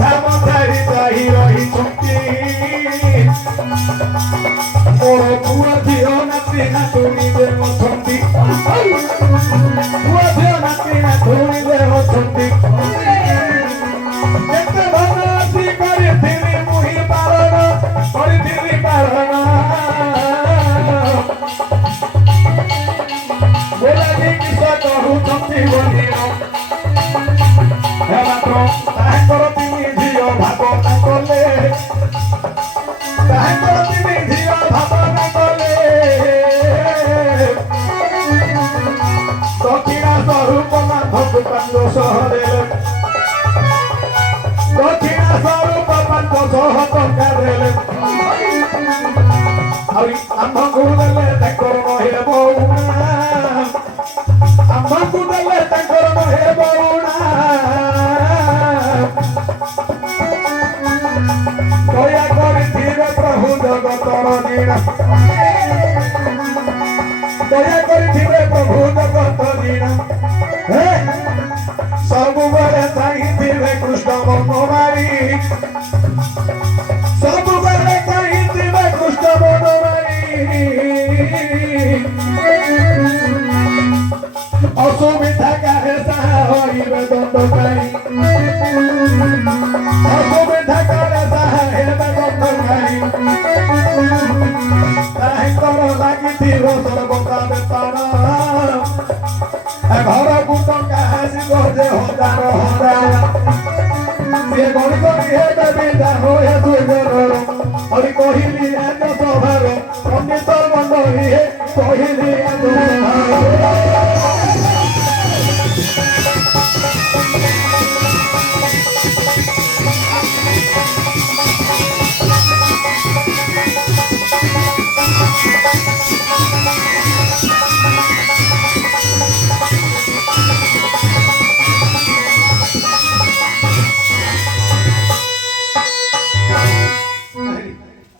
ধাম চারি চাহি রহিଛନ୍ତି মোর পুଅ ঝিଅ ନାତି ନାତୁଣୀରେ ଅଛନ୍ତି ପୁଅ ଝିଅ ନାତି ନାତୁଣୀରେ ଅଛନ୍ତି କେତେ ଧନ ଆସି କରିଥିଲି ମୁହିଁ ପାଳନ କରିଥିଲି ପାଳନ ବୋଲାଜି କିସ କହୁଛନ୍ତି ବୋଲି ମାତ୍ର ତାହାଙ୍କର ତିନି ଝିଅ ଭାବନା କଲେ ତାହାଙ୍କର ତିନି ଝିଅ ଭାବନା କଲେ ଦକ୍ଷିଣା ସ୍ୱରୂପ ମାଧବ 500 ଦେଲେ ଦକ୍ଷିଣା ସ୍ୱରୂପ 500 ଟଙ୍କା ଦେଲେ ଆହୁରି ଆମ୍ଭକୁ ଦେଲେ ତାଙ୍କର ନହେ ବଉଣା ଆମ୍ଭକୁ ଦେଲେ ତାଙ୍କର ନହେ ବଉଣା ଦୟା କରିଥିବେ ପ୍ରଭୁ ଜଗତର ନୀଳା ଦୟା କରିଥିବେ ପ୍ରଭୁ ଜଗତ ନୀଳା ସବୁବେଳେ ଚାହିଁଥିବେ କୃଷ୍ଣ ବନମାଳି ସବୁବେଳେ ଚାହିଁଥିବେ କୃଷ୍ଣ ବନମାଳି ଅସୁବିଧା କାହେ ସାହା ହୋଇବେ ଦଣ୍ଡକାରୀ ଅସୁବିଧା କାହେ ସାହା ହେବେ ଦଣ୍ଡକାରୀ ତାହାଙ୍କର ଲାଗିଥିବ ସର୍ବଦା ବେପାର ଘରକୁ ଟଙ୍କା ଆସିବ ଯେ ହଜାର ହଜାର ସିଏ ଗଣି ଗଣି ହେବେ ବିଦା ହୋଏ ସୁଜନର ହରି କହିଲି ଆଜ ସଭାର ପଣ୍ଡିତ ମଣ୍ଡଳୀ କହିଲି ଆଜ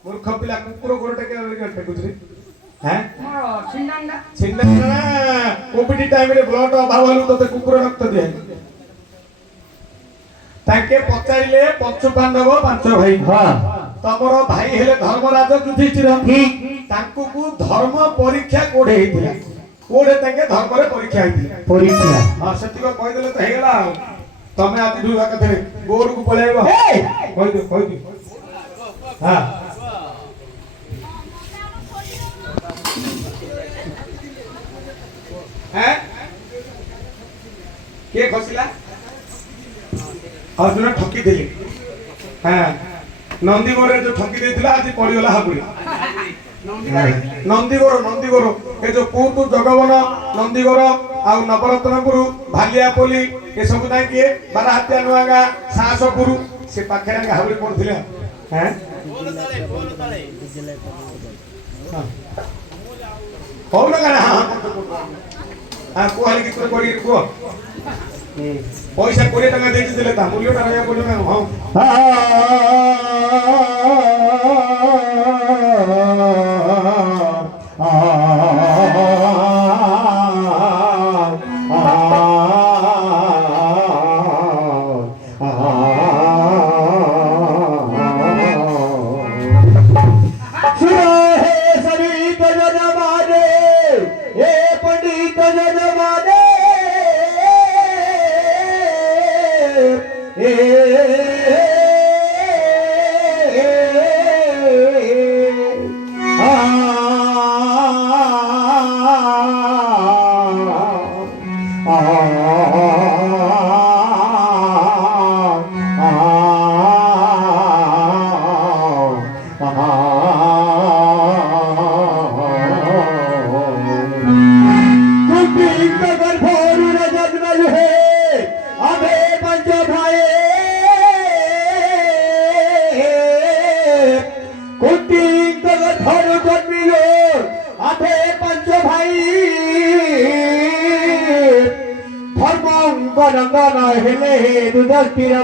मूर्ख पिला कुकुर गोरटे के टेकुछी हैं मोर छिंडंगा छिंडंगा कोविड टाइम रे ब्लड अभाव हलु तते कुकुर रक्त दिए ताके पचाइले पंचु पांडव पांच भाई हां तमरो भाई हेले धर्मराज युधिष्ठिर ठीक तांकु को धर्म परीक्षा कोडे हेतिला कोडे ताके धर्म रे परीक्षा हेतिला परीक्षा हां सतिको कहि देले त हेगला तमे आदि दुआ कथे गोर को पळेबो कहि दे हां हैं के खसिला अर्जुन ठकी देले हां नंदी गोरे जो ठकी देथिला आज पड़ीगला हाबुरी नंदी गोरो ए जो पूतु जगवन नंदी गोरो आ नवरत्नपुर भालियापल्ली ए सब ताई के बाराहत्या नुआगा साहसपुर से पाखेरा हाबुरी पड़थिले हैं बोल ताले हो ना गाना हां कोहल की तो कोड़ी को पैसा 20 टका देछि देले ता मूल्य टा रहया बोलो ना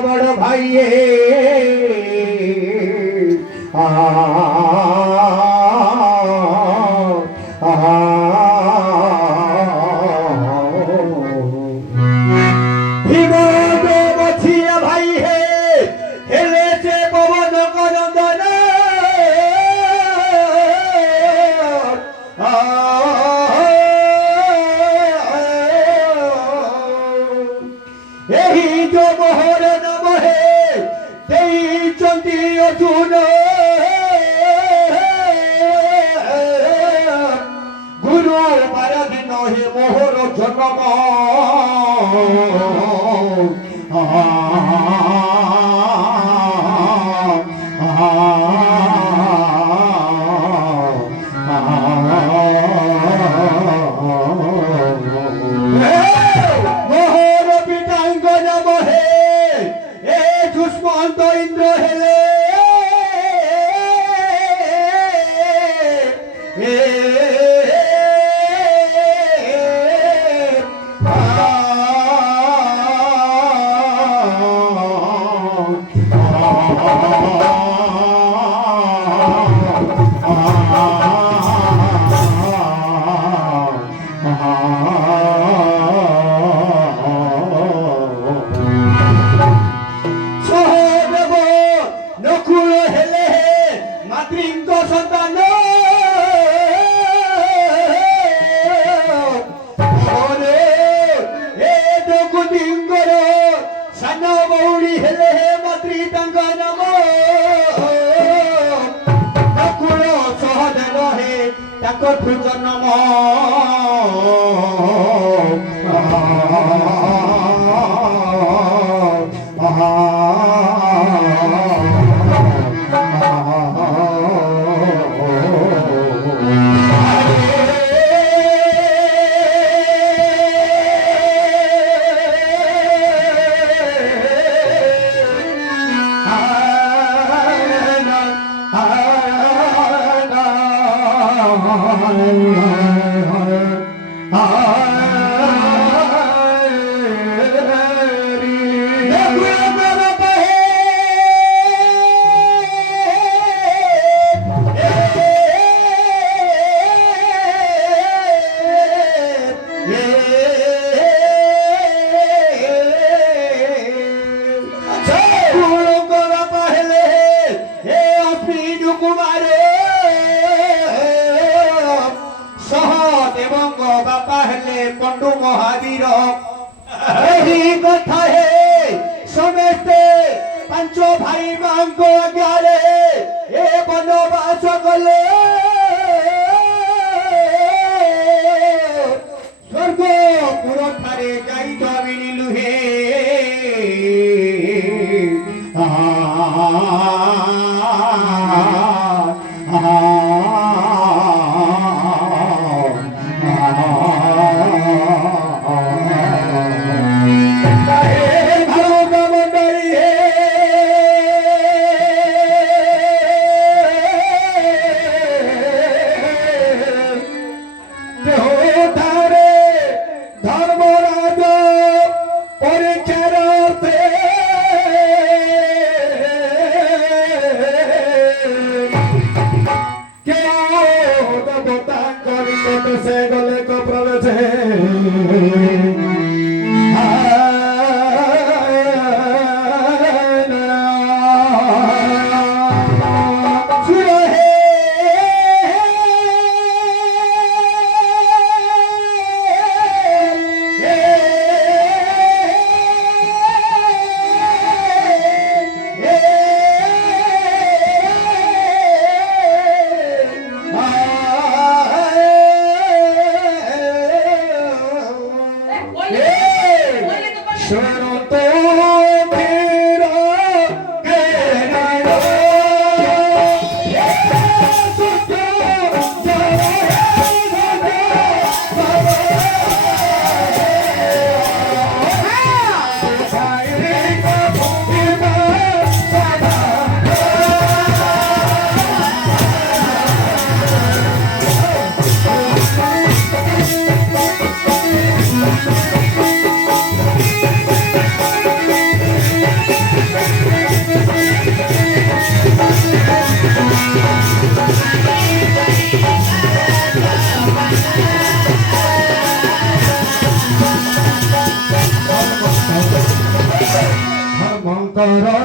बड़ भाई भाई है କହିଛନ୍ତି ଅର୍ଜୁନ ଗୁରୁ ବାରଦିନ হে মোহর জন্ম মোহর পিতাঙ্গ নাম হে এ দুষ্মন্ত ইন্দ্র হেলে সহদেব নকুল হেলে মাতৃঙ্গ সন্তান এ দকুদিঙ্গর সান বৌড়ি হেলে মাতৃ তাঙ্গ নাম নকুল সহদেব হে তাঙ্কঠু জন্ম সহদেবঙ্গ বাপা হেলে পণ্ডু মহাবীর এই কথা হে সমস্তে পাঁচ ভাই মাঙ্গ আজ্ঞারে এ বনবাস গলে স্বর্গপুর ঠারে যাই জমিলু হে ধর্মরাজ পরীক্ষার সে গলে কপ্রবেশে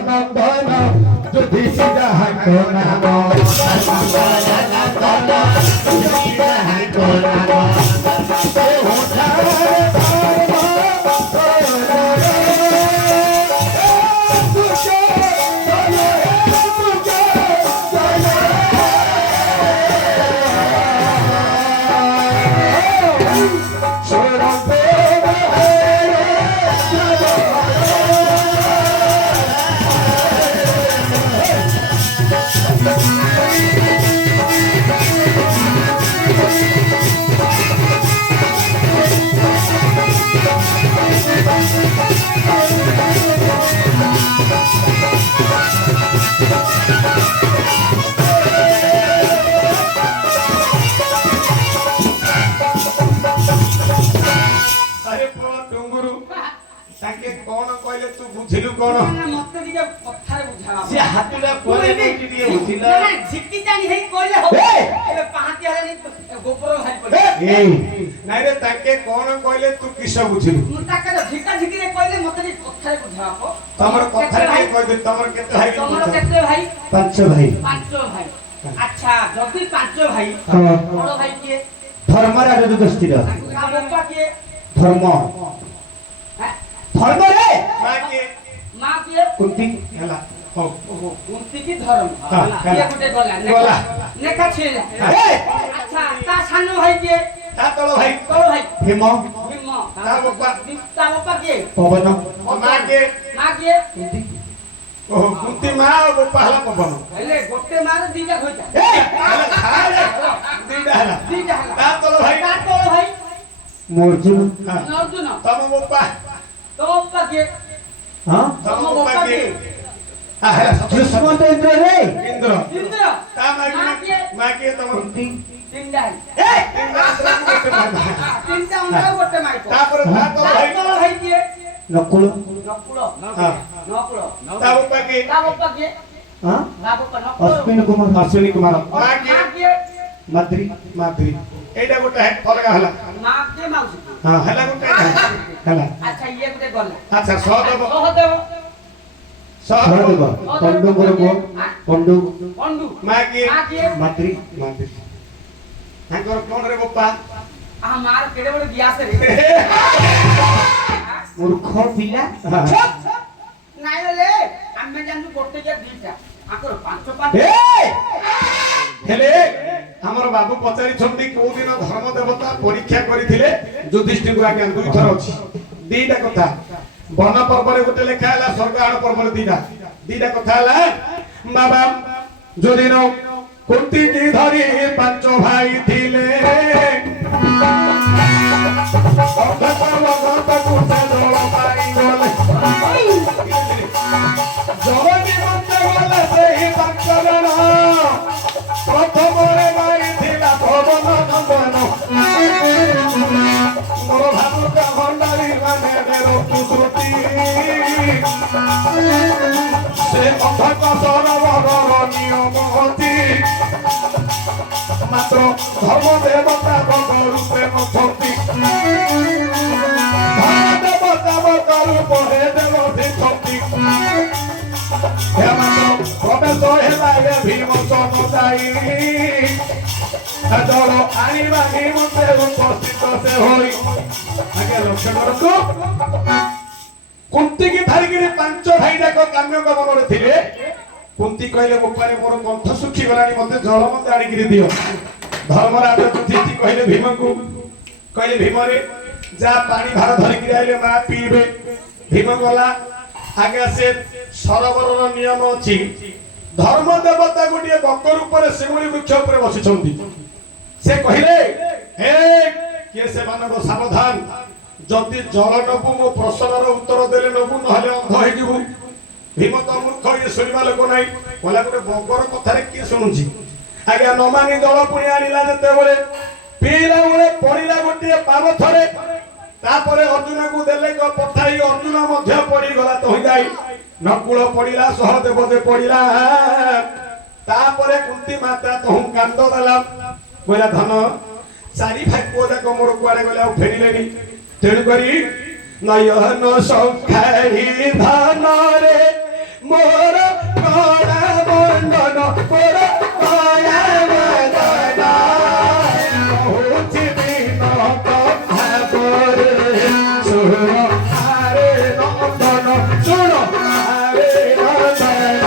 নন্দন যুধিষ্ঠির নাম কোন না মতে দিকে কথারে বুঝাবা সে হাতুটা কোলে কোটি দিয়ে উঠিলা না ঝিকি জানি হেই কইলে হবে এই! এবে পাহাতি আলে গোপর ভাই পড়ে এই নাই রে তাকে কোন কইলে তু কিস বুঝিলু মু তাকে ঝিকা ঝিকিরে কইলে মতে দিকে কথারে বুঝাবা তোমার কথা নাই কই দে তোমার কেতে ভাই তোমার কেতে ভাই ପାଞ୍ଚ ଭାଇ পাঁচ ভাই আচ্ছা যদি পাঁচ ভাই ହଁ বড় ভাই কে ଧର୍ମରାଜ ଯୁଧିଷ୍ଠିର বাবা কে ଧର୍ମ হ্যাঁ ଧର୍ମରେ মা কে মা কে କୁନ୍ତି ହେଲା ହଉ ওহো কুন্তি কি ধর্ম হ্যাঁ, কে গুটে গলা গলা। নেকা ছিল ଏ আচ্ছা তা সান ভাই কে তা তল ভাই বড় ভাই ଭୀମ ভীম তা বাবা তা বাবা কে ପବନ মা কে মা কে କୁନ୍ତି ଓ କୁନ୍ତି ମା ଓ ଗୋପା ହେଲା ପବନ ହେଲେ ଗୋଟେ ମାର ଦିଟା ଖୋଜା ହେଲା ଖାଳେ ଦିଟା ହେଲା ଦିଟା ହେଲା ତା ତଳ ଭାଇ ତା ତଳ ଭାଇ ମୁଁ ଅର୍ଜୁନ ହଁ। ଅର୍ଜୁନ ତମ ଗୋପା ତୋ ବାପା କିଏ ହଁ ତମ ତମ ଗୋପା ବାପା କେ କିଏ ହେଲା ସତ ଯୁଷ୍ମତେନ୍ଦ୍ରରେ ଇନ୍ଦ୍ର ଇନ୍ଦ୍ର ତା ମା କେ ତମ କୁନ୍ତି ତିନିଟା ତିନିଟା ଇନ୍ଦ୍ରକୁ ଗୋଟେ ମା ତିନିଟା ଅଣ୍ଡା ଗୋଟେ ମାଇକ ତାପରେ ତା ତଳ ତା ଭାଇ ତଳ ଭାଇ କିଏ ନକୁଳ ନକୁଳ ହଁ ନକୁଳ ତା ଗୋପା କେ ତା ବାପା କିଏ ହଁ ତା ବାପା ନକୁଳ ଅଶ୍ବିନ କୁମାର ଅଶ୍ୱିନୀ କୁମାର ମା ମା କେ କିଏ ମାଦ୍ରୀ ମାଧୁରୀ ଏଇଟା ଗୋଟେ ଅଲଗା ହେଲା ମା କିଏ ମାଉସୀ କିଏ? ହଁ ହେଲା ଗୋଟେ ହେଲା ଆଚ୍ଛା ଇଏ ଗୋଟେ ଗଲା ଆଚ୍ଛା ସହଦେବ ସହଦେବ ସହଦେବ ପଣ୍ଡୁଙ୍କର ପୁଅ ପଣ୍ଡୁ ବଣ୍ଡୁ ମା କିଏ ମା କିଏ ମାଦ୍ରୀ ମାଧୁରୀ ତାଙ୍କର କଣ ରେ ବୋପା ଆହା ମାର କେଡେ ବଡ ଗ୍ୟାସ ରେ ମୂର୍ଖ ପିଲା ନାଇଁ ରେ ଆମେ ଜାଣୁ ଗୋଟେ ଯେ ଦିଟା ଆଙ୍କର ପାଞ୍ଚ ପାଞ୍ଚ ହେଲେ ଆମର ବାବୁ ପଚାରିଛନ୍ତି କୋଉ ଦିନ ଧର୍ମ ଦେବତା ପରୀକ୍ଷା କରିଥିଲେ ଯୁଧିଷ୍ଠିରଙ୍କୁ ଆଜ୍ଞା ଦୁଇ ଥର ଅଛି ଦିଟା କଥା ବନ ପର୍ବରେ ଗୋଟେ ଲେଖା ହେଲା ସ୍ୱର୍ଗ ଆଣ ପର୍ବରେ ଦିଟା କଥା ହେଲା ବାବା ଯୋଉଦିନ କୁନ୍ତି କି ଧରି ପାଞ୍ଚ ଭାଇ ଥିଲେ ଜଗତୀ ମନ୍ତ୍ର ଗଲେ ସେହି ପାଞ୍ଚ ଜଣ ପ୍ରଥମରେ ମାରିଥିଲା ପବନ ନନ୍ଦନ ମୋର ଭାବୁକା ଭଣ୍ଡାରୀ ମାନେ ରଖୁଛନ୍ତି ସେ କଥକ ସରୋବରର ନିୟମ ଅଛି ମାତ୍ର ଧର୍ମ ଦେବତା ବଗ ରୂପେ ନଛନ୍ତି ଧର୍ମ ଦେବତା ବଗ ରୂପରେ ଦେବତୀ ଛନ୍ତି ପ୍ରବେଶ ହେଲା ଏ ଭୀମ ସମୁଦାୟୀ ଜଳ ଆଣିବା ନିମନ୍ତେ ଉପସ୍ଥିତ ସେ ହୋଇ ଆଜ୍ଞା ଲକ୍ଷ୍ୟ କରନ୍ତୁ କୁନ୍ତିକି ଧରିକିରି ପାଞ୍ଚ ଭାଇ ଯାକ କାମ୍ୟଙ୍କ ମନରେ ଥିଲେ କୁନ୍ତି କହିଲେ ଗୋପାରେ ମୋର କଣ୍ଠ ଶୁଖିଗଲାଣି ମତେ ଜଳ ମତେ ଆଣିକିରି ଦିଅ ଧର୍ମରାଜ ଯୁଧିଷ୍ଠିର କହିଲେ ଭୀମକୁ କହିଲେ ଭୀମରେ ଯା ପାଣି ଭାର ଧରିକିରି ଆଇଲେ ମା ପିଇବେ ଭୀମ ଗଲା ଆଜ୍ଞା ସେ ସରୋବରର ନିୟମ ଅଛି ଧର୍ମ ଦେବତା ଗୋଟିଏ ବକ ରୂପରେ ଶିମୁଳି ବୃକ୍ଷ ଉପରେ ବସିଛନ୍ତି ସେ କହିଲେ ହେ କିଏ ସେମାନଙ୍କ ସାବଧାନ ଯଦି ଜଳ ନବୁ ମୋ ପ୍ରଶ୍ନର ଉତ୍ତର ଦେଲେ ନବୁ ନହେଲେ ଅନ୍ଧ ହେଇଯିବୁ ଭୀମ ତ ମୂର୍ଖ ଇଏ ଶୁଣିବା ଲୋକ ନାହିଁ କହିଲା ଗୋଟେ ବଗର କଥାରେ କିଏ ଶୁଣୁଛି ଆଜ୍ଞା ନ ମାନି ଜଳ ପୁଣି ଆଣିଲା ଯେତେବେଳେ ପିଇଲା ବେଳେ ପଡିଲା ଗୋଟିଏ ପାବଥରେ ତାପରେ ଅର୍ଜୁନକୁ ଦେଲେ ପଠାଇ ଅର୍ଜୁନ ମଧ୍ୟ ପଡିଗଲା ତ ଯାଇ ନକୁଳ ପଡିଲା ସହଦେବ ଯେ ପଡିଲା ତାପରେ କୁନ୍ତି ମାତା ତହୁ କାନ୍ଦ ଦେଲା କହିଲା ଧନ ଚାରି ଭାଇ ପୁଅ ଯାକ ମୋର କୁଆଡେ ଗଲେ ଆଉ ଫେରିଲେନି ତେଣୁକରି ନୟନ ସଖାରି ଧନରେ ମୋର କଳା ବନ୍ଦନ ମୋର କଳା ବନ୍ଦନ ହଉଛି ଦିନ କଥା ପରେ ଶୁଣ ଆରେ ନନ୍ଦନ ଶୁଣ ଆରେ ନନ୍ଦନ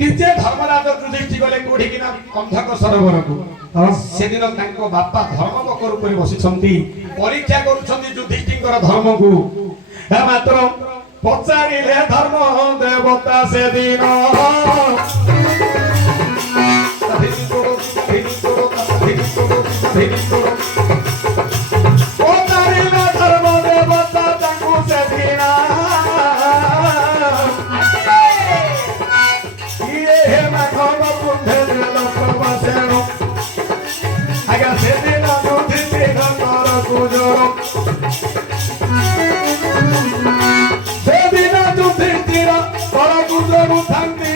ନିଜେ ଧର୍ମରାଜ ଯୁଧିଷ୍ଠିର ଗଲେ କୋଉଠିକି ନା ଅନ୍ଧକ ସରୋବରକୁ। ହଁ ସେଦିନ ତାଙ୍କ ବାପା ଧର୍ମପକ ରୂପରେ ବସିଛନ୍ତି, ପରୀକ୍ଷା କରୁଛନ୍ତି ଯୁଧିଷ୍ଠିଙ୍କର ଧର୍ମକୁ। ମାତ୍ର ପଚାରିଲେ ଧର୍ମ ଦେବତା ସେଦିନ ପଚାରିଲେ ଧର୍ମ ଦେବତା ତାଙ୍କୁ ସେଦିନ ଆଜ୍ଞା ସେଦିନ ସେଦିନ ଯୁଧିଷ୍ଠିର କରକୁ ଜରୁଥାନ୍ତି।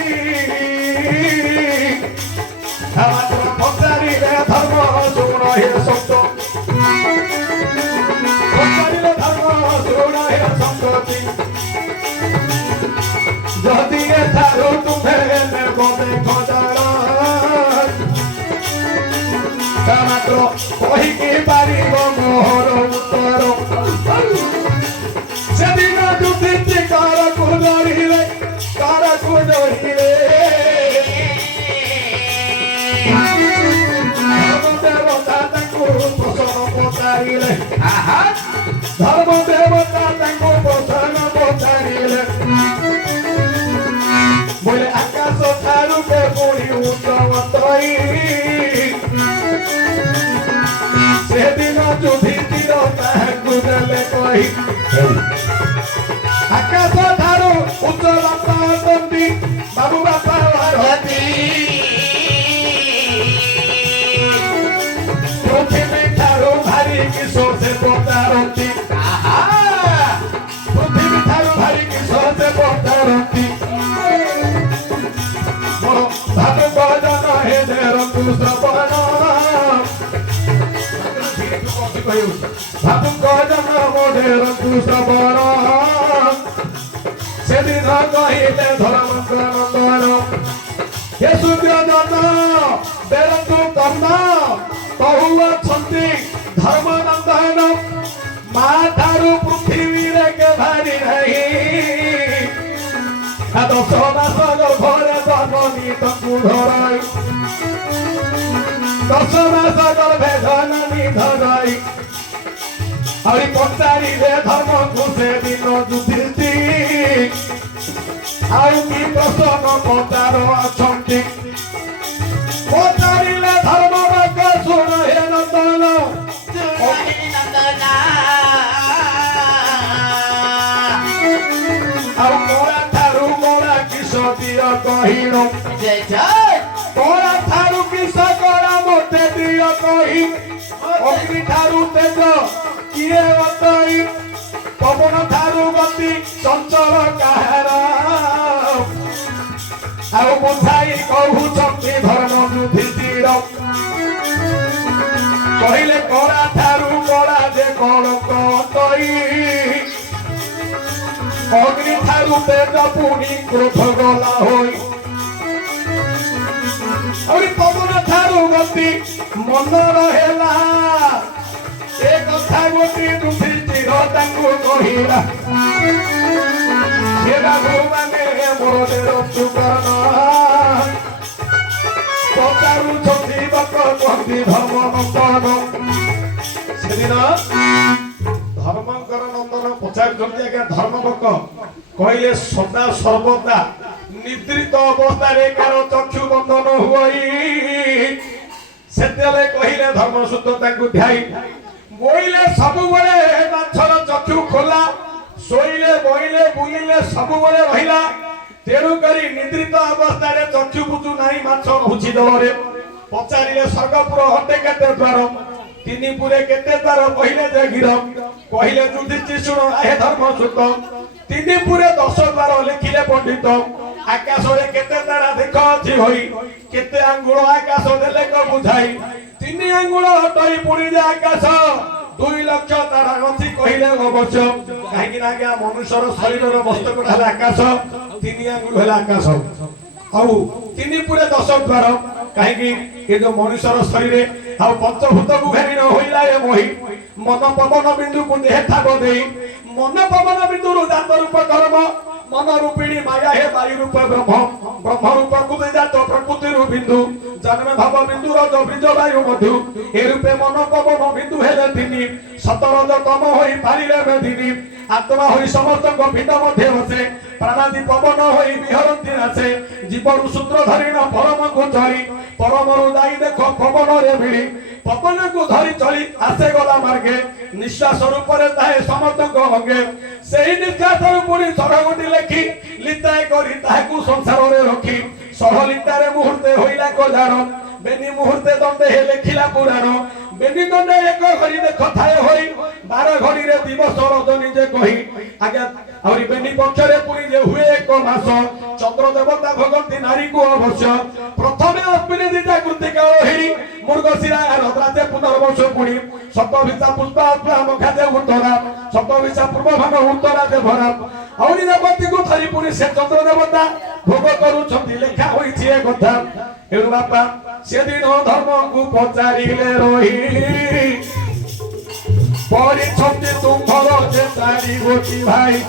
ପଚାରିଲେ ଧର୍ମ ଶୁଣ ହେ ସତ, ପଚାରିଲେ ଧର୍ମ ଶୁଣ ହେ ସନ୍ତତି, ଯଦି ଏଠାରୁ ତୁମେ ନେବ ଦେଖ ଜାଣ, ମାତ୍ର କହିକି ପାରିବ ମୋହର ଉତ୍ତର। ସେଦିନ ଯୁଧିଷ୍ଠିର କରକୁ ଧରିଲେ, କରକୁ ଧରିଲେ ଧର୍ମଦେବତା ତାଙ୍କୁ ପ୍ରଶ୍ନ ପଚାରିଲେ, ଧର୍ମଦେବତା ତାଙ୍କୁ ପ୍ରଶ୍ନ ପଚାରିଲେ, ବୋଲେ ଆକାଶ ଠାରୁ ପୁଣି ଉଚ୍ଚମତଇ। ସେଦିନ ଯୁଧିଷ୍ଠିର ତାହାକୁ ଦେଲେ କହି, ଆକାଶ ଠାରୁ ଉଚ୍ଚ ବାପା ଅଟନ୍ତି ବାବୁ ବାପା ଭାରତୀ, ପୃଥିବୀ ଠାରୁ ଭାରି କିସ ସେ ପଚାରନ୍ତି, ପୃଥିବୀ ଠାରୁ ଭାରି କିସ ସେ ପଚାରନ୍ତି। ଭାବୁକ ଜନ ହେ ଦେରନ୍ତୁ ଶ୍ରବଣ, ଭାବୁକ ଜନ ମୋଢେରନ୍ତୁ ଶ୍ରବଣ। ସେଦିନ କହିଲେ ଧର୍ମଙ୍କ ନନ୍ଦନ, ହେ ସୂର୍ଯ୍ୟ ଜନ ଦେରନ୍ତୁ କର୍ଣ୍ଣ, କହୁ ଅଛନ୍ତି ଧର୍ମ ନନ୍ଦନ, ମା ଠାରୁ ପୃଥିବୀରେ କେ ଭାରି ନାହିଁ। ଦଶ ମାସ ଗର୍ଭରେ ଜନନୀ ତାଙ୍କୁ ଧରାଇ, ଦଶ ମାସ ଗର୍ଭେ ଜନନୀ ଧରାଇ। ଆହୁରି ପଚାରିଲେ ଧର୍ମକୁ ସେଦିନ ଯୁଧିଷ୍ଠିର, ଆଉ କି ପ୍ରଶ୍ନ ପଚାର ଅଛନ୍ତି। ପଚାରିଲେ ଧର୍ମ ବାକ୍ୟ ଶୁଣ ହେ ନନ୍ଦନ, ଆଉ ମୋରା ଠାରୁ ମୋରା କିସ ଦିଅ କହିଣ, ମୋରା ଠାରୁ କିସ କରା ମୋତେ ଦିଅ କହି। ଅଗ୍ନି ଠାରୁ ତେଜ କିଏ ଅଟଇ, ପବନ ଠାରୁ ଗତି ଚଞ୍ଚଳ କାହାର, ଆଉ ବୁଝାଇ କହୁଛନ୍ତି ଧର୍ମ ଯୁଧିଷ୍ଠିର। କହିଲେ କଳା ଠାରୁ କଳା ଯେ କଳଙ୍କ ଅଟଇ, ଅଗ୍ନି ଠାରୁ ତେଜ ପୁଣି କ୍ରୋଧ ଗଲା ହୋଇ, ଆହୁରି ପବନ ଠାରୁ ଗତି ମନର ହେଲା। ଏ କଥା ଗୋଟି ଯୁଧିଷ୍ଠିର ତାଙ୍କୁ କହିଲା, ହେ ବାବୁମାନେ ମୋର ଦେରନ୍ତୁ କର୍ଣ୍ଣ, ପଚାରୁଛନ୍ତି ବକ କହନ୍ତି ଧର୍ମ ନନ୍ଦନ। ସେଦିନ ଧର୍ମଙ୍କର ନନ୍ଦନ ପଚାରୁଛନ୍ତି, ଆଜ୍ଞା ଧର୍ମବକ କହିଲେ ସଦା ସର୍ବଦା ନିଦ୍ରିତ ଅବସ୍ଥାରେ କାର ଚକ୍ଷୁ ବନ୍ଧନ ହୁଇ। ସେତେବେଳେ କହିଲେ ଧର୍ମସୂତ୍ର ତାଙ୍କୁ ଧ୍ୟାଇ, ବୋଇଲେ ସବୁବେଳେ ମାଛର ଚକ୍ଷୁ ଖୋଲା, ଶୋଇଲେ ବୋଇଲେ ବୁଲିଲେ ସବୁବେଳେ ରହିଲା। ତେଣୁ କରି ନିଦ୍ରିତ ଅବସ୍ଥାରେ ଚକ୍ଷୁ ବୁଝୁ ନାହିଁ, ମାଛ ରହୁଛି ଦଳରେ। ପଚାରିଲେ ସ୍ୱର୍ଗପୁର ହଟେ କେତେ ଦ୍ୱାର, ତିନି ପୁରେ କେତେ ଦ୍ୱାର କହିଲେ ଯେ ଗିର। କହିଲେ ଯୁଧିଷ୍ଠିର ଶୁଣ ହେ ଧର୍ମସୂତ୍ର, ତିନି ପୁରେ 10 ଦ୍ୱାର ଲେଖିଲେ ପଣ୍ଡିତ। ଆକାଶରେ କେତେ ତାରା ଦେଖ ଅଛି ହୋଇ, କେତେ ଆଙ୍ଗୁଳ ଆକାଶ ଦେଲେ କ ବୁଝାଇ। 3 ଆଙ୍ଗୁଳ ହଟଇ ପୁଣି ଯେ ଆକାଶ, 2 ଲକ୍ଷ ତାରା ଅଛି କହିଲେ ଅବଶ୍ୟ। କାହିଁକି ନା ଆଜ୍ଞା ମନୁଷ୍ୟର ଶରୀରର ମସ୍ତକଟା ହେଲା ଆକାଶ, 3 ଆଙ୍ଗୁଳ ହେଲା ଆକାଶ, ଆଉ 3 ପୁରେ 10 ଦ୍ୱାର। କାହିଁକି ଏ ଯୋଉ ମନୁଷ୍ୟର ଶରୀରେ ଆଉ ପଞ୍ଚଭୂତକୁ ଘେରି ନ ହୋଇଲା ଏ ମୋହି। ମନ ପବନ ବିନ୍ଦୁକୁ ଦେହେ ଠାବ ଦେଇ, ମନ ପବନ ବିନ୍ଦୁରୁ ଜାତ ରୂପ ଧର୍ମ, मन रूपिणी माया हे वायु रूप ब्रह्म ब्रह्म रूप कुजात प्रकृति बिंदु जन्मे भाव बिंदु रज बीज वायु मधु ए रूपे मन पवन बिंदु हेले तिनि सतरज तम होई पारिले मेदिनी आत्मा होई समस्त पिंड मध्य बसे प्राणादि पवन होई विहरती नाचे जीवन सूत्र धरिण परम को चली परम जाई देख पवन रे मिली पवन को धरी चली आसे गला मार्गे निश्वास रूप रे ताहे समस्त अंगे सेही निश्वास पुणी सरगोटी लेखी लिताए करी ताहाकू संसार रे रखी सहलितारे मुहूर्ते होइला कल्याण बेनी मुहूर्ते दंडे हे लेखिला पुराण बेनी दंडे एक घड़ी देख थाए होई 12 घड़ी रे दिवस रजनी जे कही आगे और बेनी पक्षरे पुणी जे हुए एक मास चंद्र देवता भगवती नारी को अवश्य प्रथमे अश्विनी दिता कृतिका रोहिणी मुर्गशिरा रद्राते पुनर्वश पुणी सप्तभिषा पुष्पा मखादे उत्तरा सप्तभिषा पूर्व भाग उत्तरा देवरा और देवती को धरी पुणी से चंद्र देवता भोग करूछंती लेखा होईछि ए कथा एनु बापा से दिन धर्म को पचारिले रोही परिछंती तुम्भर जे चारि गोटी भाई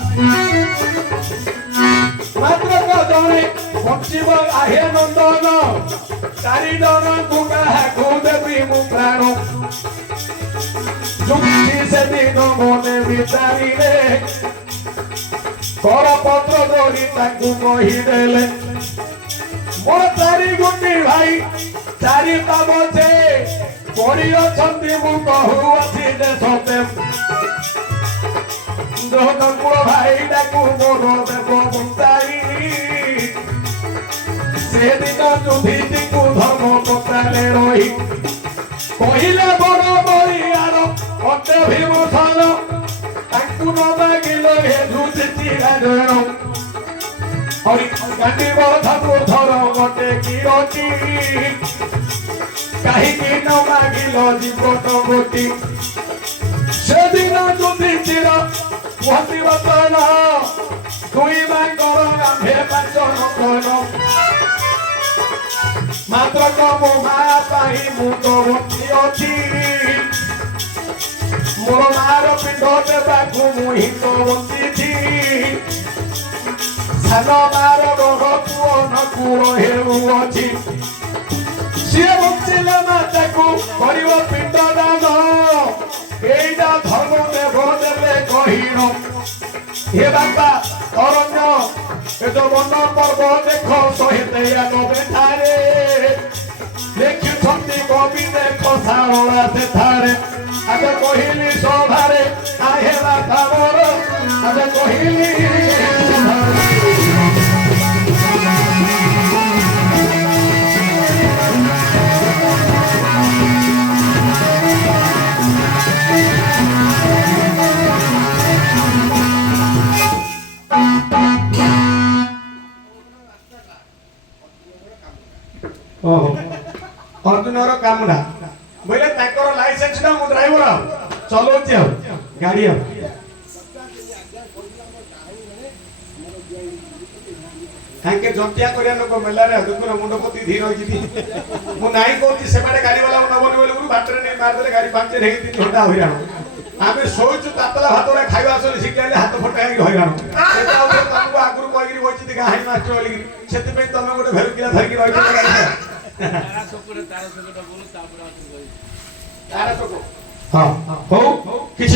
मात्र को जणे बचिब आहे नंदन चारि जन को काहाकू देवी मु प्राण जुक्ति से दिन मने विचारिले करपत्र जोड़ी ताकू कहीदेले मोर चारि गोटी भाई चारि ताबजे पड़ी अछंती मु कहू अछि जे सते दोहनकुल भाई डाकू मोर देव बुंताई से दिन युधिष्ठिर को धर्म पत्राले रही कहिले बड़ बलियार अते भीमसेन ताकू न मागिलो हे युधिष्ठिर राजन और गांधी बधाको धर गटे किरटी काहीकि न मागिलो जीवन गोटी से दिन युधिष्ठिर कुहती बचन दुई मांगर गांधे पाचन कन मात्र कमो माया पाही मुंड बची अछि मोर मार पिंड देवाकू मुहि तो बंचिछि सान मार डर पुओ नकुल हेउअछि से बंचिले माताकू करिव पिंड दान एइटा धर्म देव देले कहिनो हे बापा अरण्य ए जो वन पर्व देख सहिते आगो बेठारे देखुछंती कवि देख सारला सेठारे आगे कहिली सभारे आहे बापा मोर आगे कहिली अर्जुनर कामना बोले ताकर लाइसेंस ना मु ड्राइवर चलोछि गाड़ी ताके जंटिया करिया लोक मेला रे दुकुर मुंडपति धीर होई जिबी मु नाही कोति सेबाडे गाड़ी वाला न बनि बोले गुरु बाटरे नै मार देले गाड़ी पांचर हेगी 3 घंटा होइरान आमे सोइछु तातला भातरे खाइबा असले शिखाले हाथ फटाई होइरान सेटा उठे तमको आगुरु कहिरि होइछि देखा हाई मास्टर वाली सेति पे तमे गोटे भेलकिला धरकी रहि तारा सको बोलु तापर आसु तारा सको हां हो